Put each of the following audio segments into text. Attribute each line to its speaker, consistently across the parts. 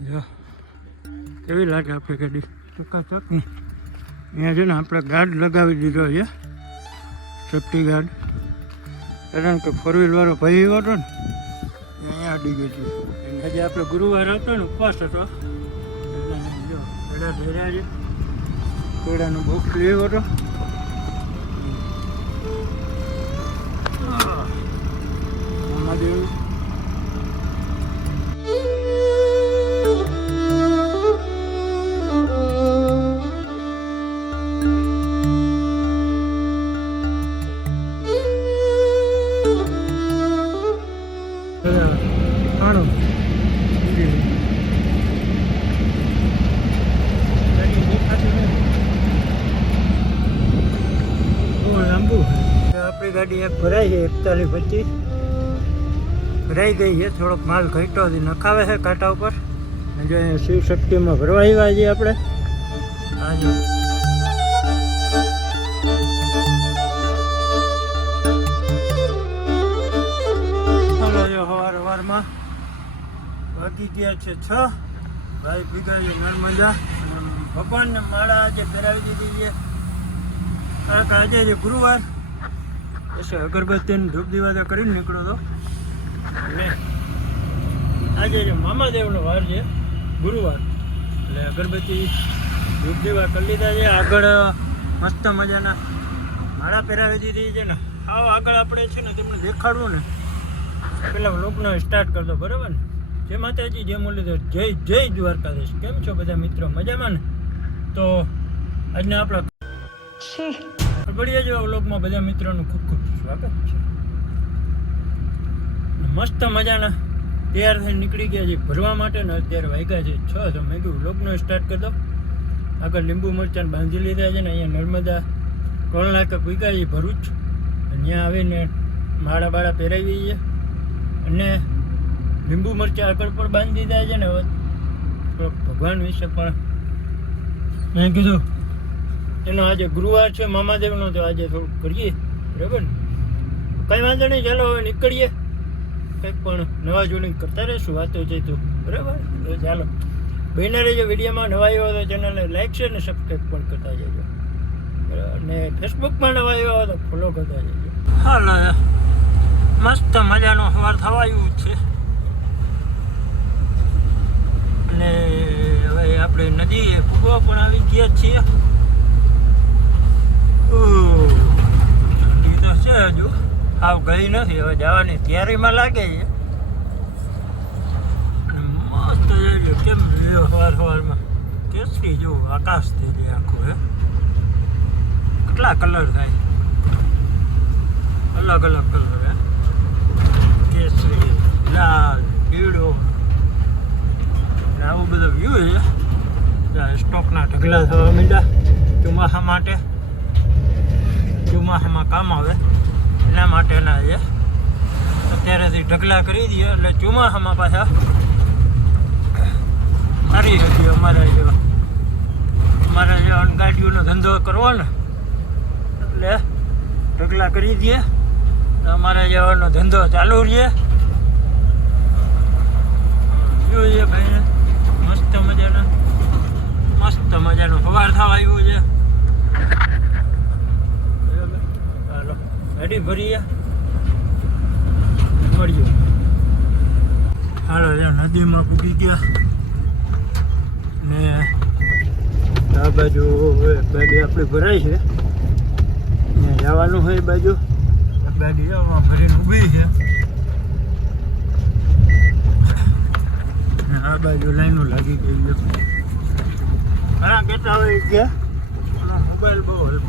Speaker 1: જો. કેવી લાગે આપણી ગાડી? ચકાચક ને. અહીંયા છે ને આપણે ગાર્ડ લગાવી દીધો છે. સેફ્ટી ગાર્ડ કારણ કે ફોર વ્હીલવાળો ભાઈ હતો ને અહીંયા અડી ગયો છે. આજે આપણે ગુરુવાર હતો ને, ઉપવાસ હતો. એટલે જો, પેડા ધર્યા છે. પેડાનો બોક્સ લેવો હતો. આપણી ગાડી એક ભરાઈ છે, એકતાલીસ પચીસ. ભરાઈ ગઈ છે, થોડોક માલ ઘટ્યો છે, નખાવે છે કાંટા ઉપર. જો શિવ શક્તિમાં ભરવા આવ્યા છીએ આપણે. હાજો સવાર સવારમાં વાગી ગયા છે છ. ભાઈ ભીગા નર્મદા ભગવાનને માળા આજે ફેરાવી દીધી છે. કારણ કે આજે ગુરુવાર. એટલે અગરબત્તીને ધૂપ દીવાદા કરીને નીકળ્યો હતો અને આજે મામાદેવનો વાર છે, ગુરુવાર. એટલે અગરબત્તી ધૂપ દીવા કરી લીધા છે. આગળ મસ્ત મજાના માળા પહેરાવી દીધી છે ને. આવો આગળ આપણે છે ને તેમને દેખાડવું ને. પેલા લોકનો સ્ટાર્ટ કરતો બરાબર ને? જય માતાજી, જય મુરલીધર, જય જય દ્વારકાધીશ. કેમ છો બધા મિત્રો? મજામાં ને? તો આજના આપણા બળિયા જેવા વ્લોગમાં બધા મિત્રોનું ખૂબ ખૂબ સ્વાગત છે. મસ્ત મજાના તૈયાર થઈને નીકળી ગયા છે ભરવા માટે ને અત્યારે વાગ્યા છે છ, તો મેં કીધું વ્લોગનો સ્ટાર્ટ કરી દો આગળ લીંબુ મરચાં બાંધી લીધા છે ને અહીંયા નર્મદા ટોલ નાકે પૂગ્યા છે. ભરૂચ ત્યાં આવીને માળા બાળા પહેરાવી છે અને લીંબુ મરચાં આગળ પણ બાંધી દીધા છે ને ભગવાન વિશે પણ મેં કીધું એનો આજે ગુરુવાર છે, મામાદેવનો તો આજે થોડુંક કરીએ, બરાબર ને? કંઈ વાંધો નહીં, ચાલો હવે નીકળીએ. કંઈક પણ નવા જોડી કરતા રહીશું, વાતો છે તો, બરાબર? ચાલો. બહેના રહેજો વિડીયોમાં નવા આવ્યો તો ચેનલને લાઈક છે ને સબસ્ક્રાઈબ પણ કરતા જજો. અને ફેસબુકમાં નવા આવ્યો તો ફોલો કરતા જજો. હાલો મસ્ત મજાનો સવાર થવાયું છે. અને હવે આપણે નદીએ ફૂગવા પણ આવી ગયા છીએ. ઠંડી તો છે હજુ. આવ ગઈ નથી, હવે જવાની તૈયારીમાં લાગે છે. મસ્ત જોઈ કેમ સવાર સવારમાં કેસરી જેવું આકાશ થઈ જાય હે. કેટલા કલર થાય? અલગ અલગ કલર હે. કેસરી, લાલ, પીળો. આવું બધું વ્યૂ છે. સ્ટોકના ઢગલા થવા માંડ્યા. ચોમાસા માટે. ચોમાસામાં કામ આવે. એના માટેના છે અત્યારેથી ઢગલા કરી દઈએ, એટલે ચોમાસામાં પાછા મારી હતી અમારે જો, અમારે જે ગાડીઓનો ધંધો કરવો ને એટલે ઢગલા કરી દઈએ અમારે જવાનો ધંધો ચાલુ રહે જોઈએ ભાઈ, મસ્ત મજાના, મસ્ત મજાનો પગાર થવા આવ્યું છે. ગાડી ભરીએ. મળીએ. હાલો નદીમાં પૂગી ગયા. ને આ બાજુ ગાડી આપણી ભરાય છે. ને જવાનું હોય બાજુ. ગાડી ભરીને ઊભી છે. આ બાજુ લાઈનો લાગી ગઈ છે. ઘણા કેટલા હોય ગયા. મોબાઈલ બહુ હેલ્પ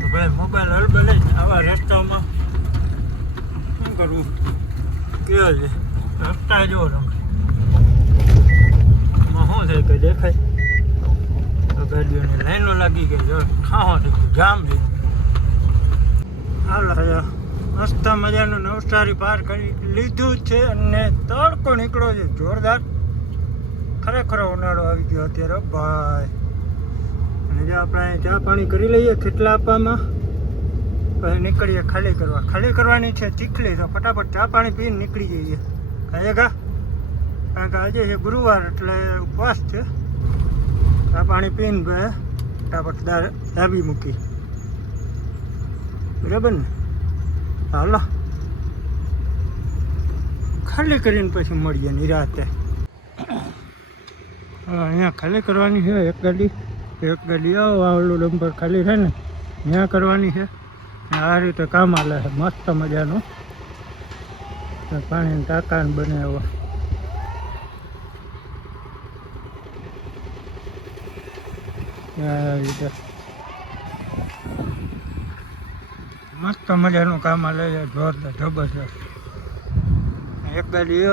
Speaker 1: તો ભાઈ મોબાઈલ હલબલે રસ્તાઓમાં શું કરવું? કેવો છે? રસ્તા જો તમે. શું થાય કે દેખાય? તો ગાડીઓની લાઈનો લાગી ગઈ જો ખાવા થઈ ગયું જામ થઈ હાલો મસ્ત મજાનું નવસારી પાર કરી લીધું છે અને તડકો નીકળ્યો છે. જોરદાર. ખરેખર ઉનાળો આવી ગયો અત્યારે. ભાઈ. અને જો આપણે ચા પાણી કરી લઈએ ખેટલા આપવામાં નીકળીએ ખાલી કરવા ખાલી કરવાની છે ચીખલી તો ફટાફટ ચા પાણી પીને નીકળી જઈએ ખાઈએ ગા કારણ કે આજે છે ગુરુવાર એટલે ઉપવાસ છે ચા પાણી પીને ફટાફટ દાબી મૂકી બરાબર ને હાલો ખાલી કરીને પછી મળીએ નિરાતે અહીંયા ખાલી કરવાની છે એક ગાડી એક ગાડી આવો આવલું ડમ્પર ખાલી છે ને ત્યાં કરવાની છે આ રીતે કામ હાલે છે, મસ્ત મજાનું. પાણીની ટાંકા બને એવો. રીતે. મસ્ત મજાનું કામ હાલે છે, જોરદાર જબરદસ્ત એક ગાડી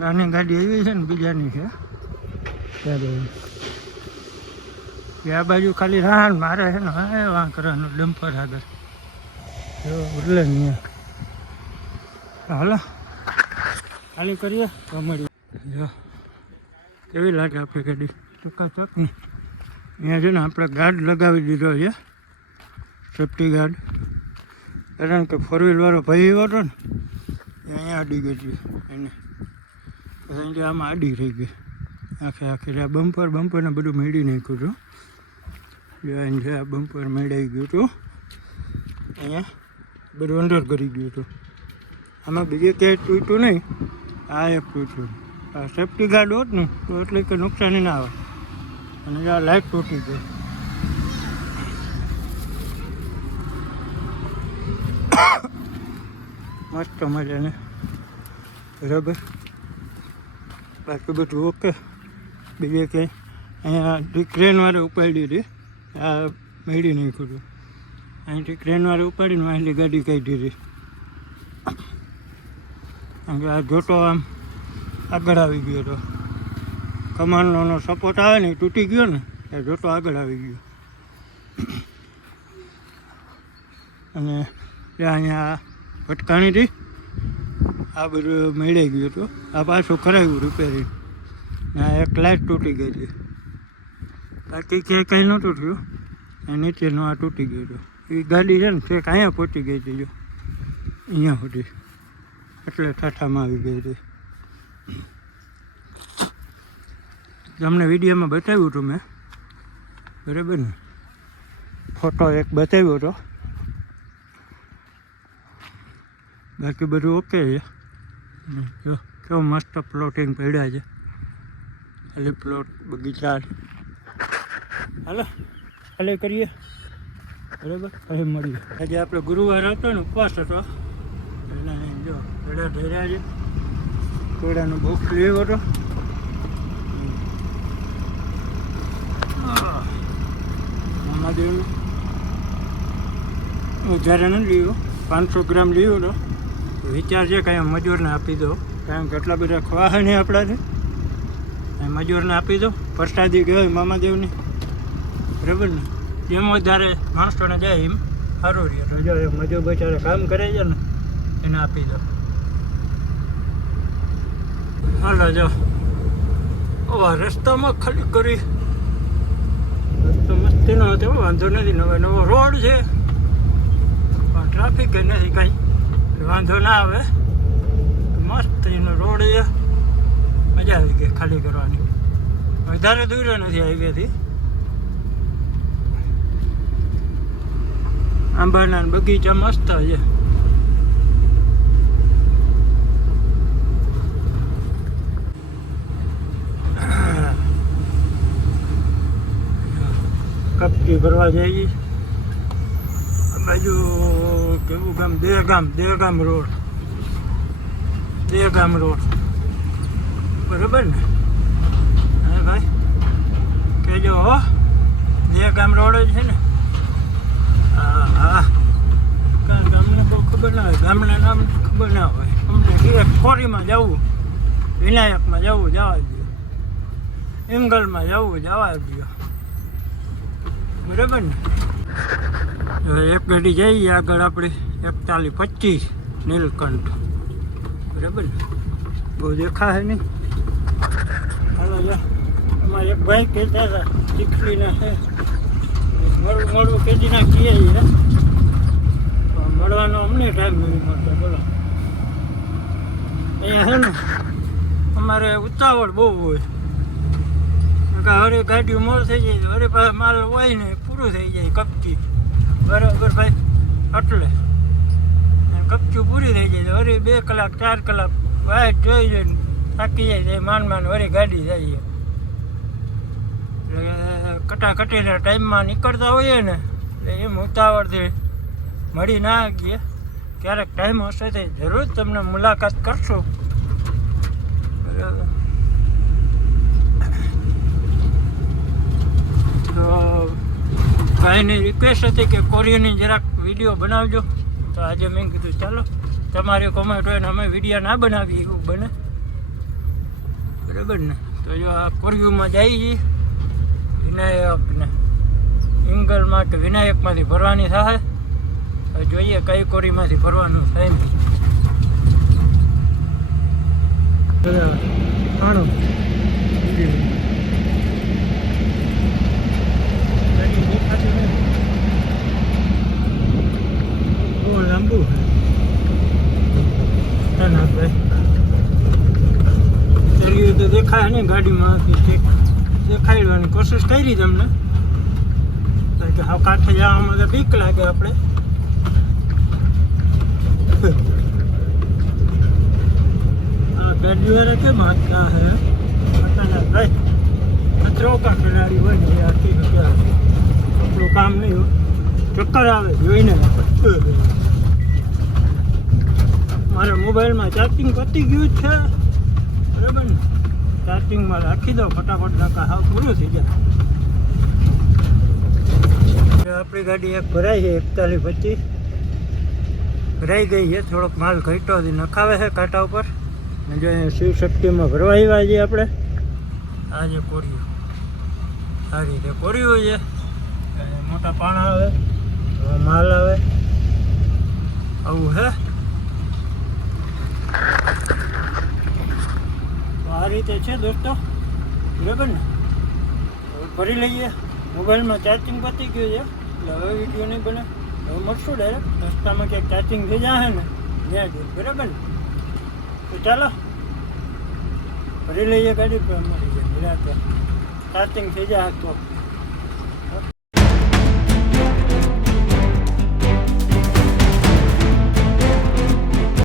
Speaker 1: નાની ગાડી એવી છે ને બીજાની છે. ત્યાં બાજુ ખાલી રાહણ મારે છે ને, હા વાં કરવાનું ડમ્પર આગળ. એટલે નહીં હાલો ખાલી કરીએ તો જો કેવી લાગે આપણી ગાડી ટૂંકા ચોકની અહીંયા છે ને આપણે ગાર્ડ લગાવી દીધો છે સેફ્ટી ગાર્ડ કારણ કે ફોર વ્હીલવાળો ભાઈ હતો ને અહીંયા અડી ગઈ હતી એને પછી આમાં આડી થઈ ગઈ આખે આખે આ બમ્પર બમ્પરને બધું મેળી નાખ્યું હતું આ બમ્પર મેળાઈ ગયું હતું અહીંયા બધું અંદર કરી ગયું હતું. આમાં બીજે ક્યાંય તૂટ્યું નહીં. આ એક તૂટ્યું. આ સેફ્ટી ગાર્ડ હોત ને, તો એટલે કે નુકસાની ના આવે. અને આ લાઇટ તૂટી ગઈ. મસ્ત મજાને. બરાબર? બાકી બધું ઓકે બીજે કંઈ અહીંયા ક્રેનવાળે ઉપાડી હતી. આ મેળી નહીં ખોટું અહીંથી ક્રેનવાળે ઉપાડીને અહીંથી ગાડી કાઢી હતી કારણ કે આ જોટો આમ આગળ આવી ગયો હતો કમાનનો સપોર્ટ આવે ને તૂટી ગયો ને, એ જોટો આગળ આવી ગયો. અને ત્યાં અહીંયા ભટકાણીથી આ બધું મેળાઈ ગયું હતું. આ પાછું કરાવ્યું રિપેરિંગ ને આ એક લાઇટ તૂટી ગઈ હતી. બાકી ક્યાંય કંઈ નહોતું થયું. એ નીચેનું આ તૂટી ગયું હતું. એ ગાડી છે ને છેક અહીંયા પહોંચી ગઈ હતી જો. અહીંયા સુધી. એટલે ઠાઠામાં આવી ગઈ હતી. તમને વિડીયોમાં બતાવ્યું હતું મેં. બરાબર ને? ફોટો એક બતાવ્યો હતો. બાકી બધું ઓકે છે. જો કેવો મસ્ત પ્લોટિંગ પડ્યા છે. ખાલી પ્લોટ બગીચા હાલો, ખાલી કરીએ. બરાબર? હવે મળીએ આજે આપણે ગુરુવાર હતો ને ઉપવાસ હતો. એટલે જો પેડા છે. પેડાનો બોક્સ લેવો હતો. મામાદેવનું વધારે નથી લીધો. પાંચસો ગ્રામ લીધો તો વિચાર છે કાંઈ મજૂરને આપી દો કારણ કે એટલા બધા ખવા નહીં આપણાથી. એ મજૂરને આપી દો પ્રસાદી ગયો મામાદેવની બરાબર ને? જેમ વધારે માણસોને જાય એમ. સારું રહે. તો જો એ મજૂર બચારે કામ કરે છે ને, એને આપી દો. હાલો જો. રસ્તામાં ખાલી કરી. રસ્તો મસ્તીનો હતો, વાંધો નથી. નવો નવો રોડ છે. પણ ટ્રાફિક નથી કાંઈ. વાંધો ના આવે. મસ્ત એનો રોડ છે. મજા આવી ગઈ ખાલી કરવાની. વધારે દૂર નથી હાઈવેથી આંબાના બગીચા મસ્ત છે. કપકી ભરવા જઈએ. બાજુ કેવું ગામ? દેગામ દેગામ રોડ. દેગામ રોડ. બરોબર ને? હા ભાઈ કેજો હો. દેગામ રોડ જ છે ને? અમને બહુ ખબર ના હોય. ગામના નામ ખબર ના હોય. અમને ફોરીમાં જવું. વિનાયકમાં જવું, જવા દો એંગલમાં જવું, જવા દો બરાબર ને? એક ગાડી જઈએ આગળ આપણે. એકતાલીસ પચીસ નીલકંઠ. બરાબર ને? બહુ દેખાય નહીં. હાલો અમારે એક ભાઈ કહેતા હતા, ચીખલીના છે. મળવું મળવું કેજી નાખીએ મળવાનો અમને ટાઈમ નથી મળતો, બોલો. અહીંયા છે ને, અમારે ઉતાવળ બહુ હોય. હરે ગાડીઓ મોડ થઈ જાય તો હરે પાસે માલ હોય ને, પૂરું થઈ જાય કપચી. બરાબર ભાઈ? એટલે. કપચી પૂરી થઈ જાય તો હરે બે કલાક, ચાર કલાક વાઈટ જોઈ જોઈને થાકી જાય તો માન માન વળી ગાડી જાય એટલે કટાકટીના ટાઈમમાં નીકળતા હોઈએ ને એટલે એમ ઉતાવળથી મળી ના ગઈએ ક્યારેક ટાઈમ હશે તો જરૂર તમને મુલાકાત કરશો. તો ભાઈની રિક્વેસ્ટ હતી કે કોરિયનની જરાક વીડિયો બનાવજો. તો આજે મેં કીધું, ચાલો, તમારી કોમેન્ટ હોય ને અમે વીડિયો ના બનાવીએ, એવું બને. બરાબર ને? તો જો આ કોરિયુમાં જઈ છીએ વિનાયક ને ઇંગલમાં કે વિનાયકમાંથી ભરવાની થાય. હવે જોઈએ કઈ કોરીમાંથી ભરવાનું થાય ને. લાંબુ ના ભાઈ. તો દેખાય ને ગાડીમાં દેખાડવાની કોશિશ કરી તમને કારણ કે હાવ કાંઠે જવામાં તો બીક લાગે આપણે. આ ગાડીવાળા કેમ હાથતા હે? હાંકતા ભાઈ, કચરો કા ખિલાડી હોય ને આખી કામ નહીં ચક્કર આવે, જોઈને મારા મોબાઈલમાં ચાર્જિંગ પતી ગયું છે. બરાબર ને? ચાર્જિંગમાં રાખી દો ફટાફટ નાખા હાવ પૂરું થઈ જાય. આપણી ગાડી એક ભરાઈ છે, એકતાલીસ પચીસ. ભરાઈ ગઈ છે, થોડોક માલ ઘટ્યો હતી નખાવે છે કાંટા ઉપર. ને જો અહીંયા શિવ શક્તિમાં ભરવા આવ્યા છીએ આપણે. આ જે કોરિયું આ રીતે કોરિયું છે. અને મોટા પાણા આવે, માલ આવે. આવું હે. આ રીતે છે, દોસ્તો. બરાબર ને? હવે ભરી લઈએ. મોબાઈલમાં ચાર્જિંગ પતી ગયું છે. એટલે હવે વીડિયો નહીં બને. હવે મળશું ડાયરેક્ટ રસ્તામાં ક્યાંક ચાર્જિંગ થઈ જાય ને, ત્યાં જઈએ બરાબર ને? તો ચાલો. ભરી લઈએ ગાડી પર. મળી જાય ચાર્જિંગ થઈ જાય તો.